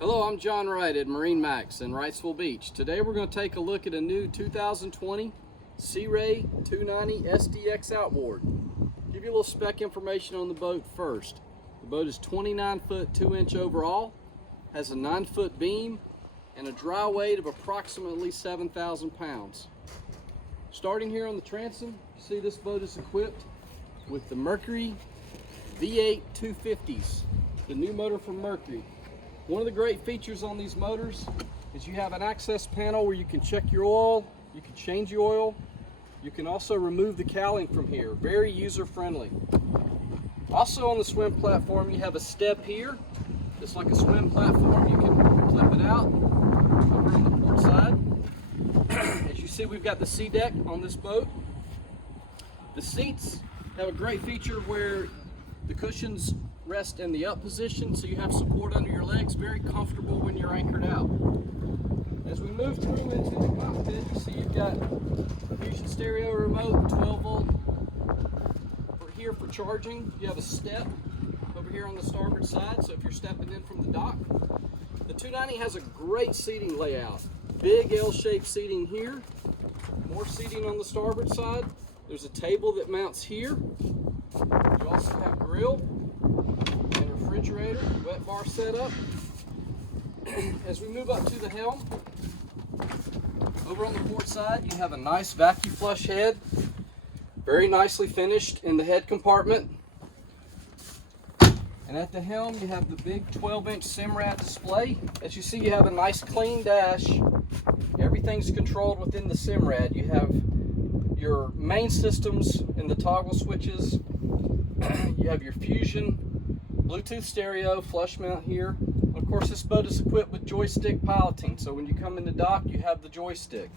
Hello, I'm John Wright at MarineMax in Wrightsville Beach. Today we're going to take a look at a new 2020 Sea Ray 290 SDX Outboard. Give you a little spec information on the boat first. The boat is 29 foot 2 inch overall, has a 9 foot beam, and a dry weight of approximately 7,000 pounds. Starting here on the transom, you see this boat is equipped with the Mercury V8 250s, the new motor from Mercury. One of the great features on these motors is you have an access panel where you can check your oil, you can change your oil, you can also remove the cowling from here. Very user friendly. Also on the swim platform you have a step here, just like a swim platform. You can clip it out over on the port side. As you see, we've got the sea deck on this boat. The seats have a great feature where the cushions rest in the up position, so you have support under your legs, very comfortable when you're anchored out. As we move through into the cockpit, you see you've got a Fusion stereo remote, 12 volt for here for charging. You have a step over here on the starboard side, so if you're stepping in from the dock. The 290 has a great seating layout. Big L-shaped seating here, more seating on the starboard side. There's a table that mounts here. You also have grill and refrigerator, wet bar setup. As we move up to the helm, over on the port side you have a nice vacuum flush head, very nicely finished in the head compartment. And at the helm you have the big 12-inch Simrad display. As you see, you have a nice clean dash. Everything's controlled within the Simrad. You have your main systems and the toggle switches. You have your Fusion Bluetooth stereo, flush mount here. Of course, this boat is equipped with Joystick Piloting, so when you come in the dock, you have the joystick.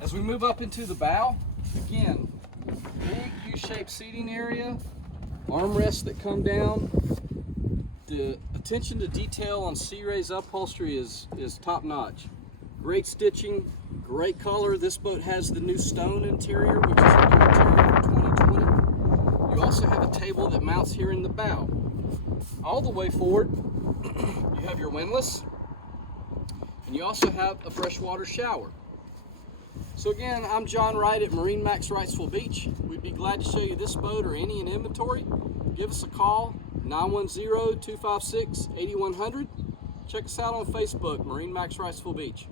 As we move up into the bow, again, big U-shaped seating area, armrests that come down. The attention to detail on Sea Ray's upholstery is top-notch. Great stitching, great color. This boat has the new stone interior, which is a new interior for 2020. You also have a table that mounts here in the bow. All the way forward, you have your windlass, and you also have a freshwater shower. So again, I'm John Wright at MarineMax Wrightsville Beach. We'd be glad to show you this boat or any in inventory. Give us a call, 910-256-8100. Check us out on Facebook, MarineMax Wrightsville Beach.